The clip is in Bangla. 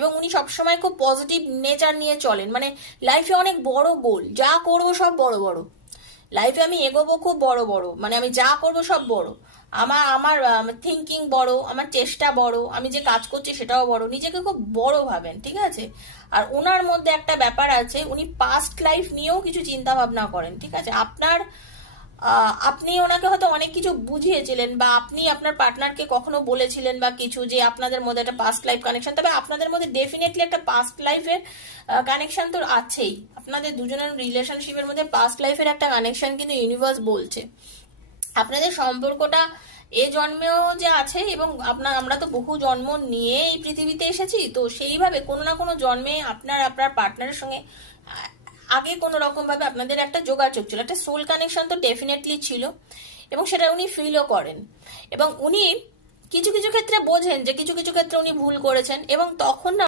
এবং উনি সবসময় খুব পজিটিভ নেচার নিয়ে চলেন, মানে লাইফে অনেক বড় গোল, যা করবো সব বড় বড়, লাইফে আমি এগোবো খুব বড় বড়, মানে আমি যা করব সব বড়, আমার আমার থিঙ্কিং বড়, আমার চেষ্টা বড়, আমি যে কাজ করছি সেটাও বড়, নিজেকে খুব বড় ভাবেন, ঠিক আছে। আর ওনার মধ্যে একটা ব্যাপার আছে, উনি পাস্ট লাইফ নিয়েও কিছু চিন্তা ভাবনা করেন, ঠিক আছে। আপনি ওনাকে হয়তো অনেক কিছু বুঝিয়েছিলেন, বা আপনি আপনার পার্টনারকে কখনো বলেছিলেন বা কিছু, যে আপনাদের মধ্যে একটা পাস্ট লাইফ কানেকশন, তবে আপনাদের মধ্যে ডেফিনেটলি একটা পাস্ট লাইফের কানেকশন তো আছেই, আপনাদের দুজনের রিলেশনশিপের মধ্যে পাস্ট লাইফের একটা কানেকশন কিন্তু ইউনিভার্স বলছে। আপনাদের সম্পর্কটা এ জন্মেও যে আছে, এবং আমরা তো বহু জন্ম নিয়ে এই পৃথিবীতে এসেছি, তো সেইভাবে কোনো না কোনো জন্মে আপনার পার্টনারের সঙ্গে আগে কোনো রকম ভাবে আপনাদের একটা যোগাযোগ ছিল, একটা সোল কানেকশন তো ডেফিনেটলি ছিল, এবং সেটা উনি ফিলও করেন। এবং উনি কিছু কিছু ক্ষেত্রে বোঝেন যে কিছু কিছু ক্ষেত্রে উনি ভুল করেছেন, এবং তখন না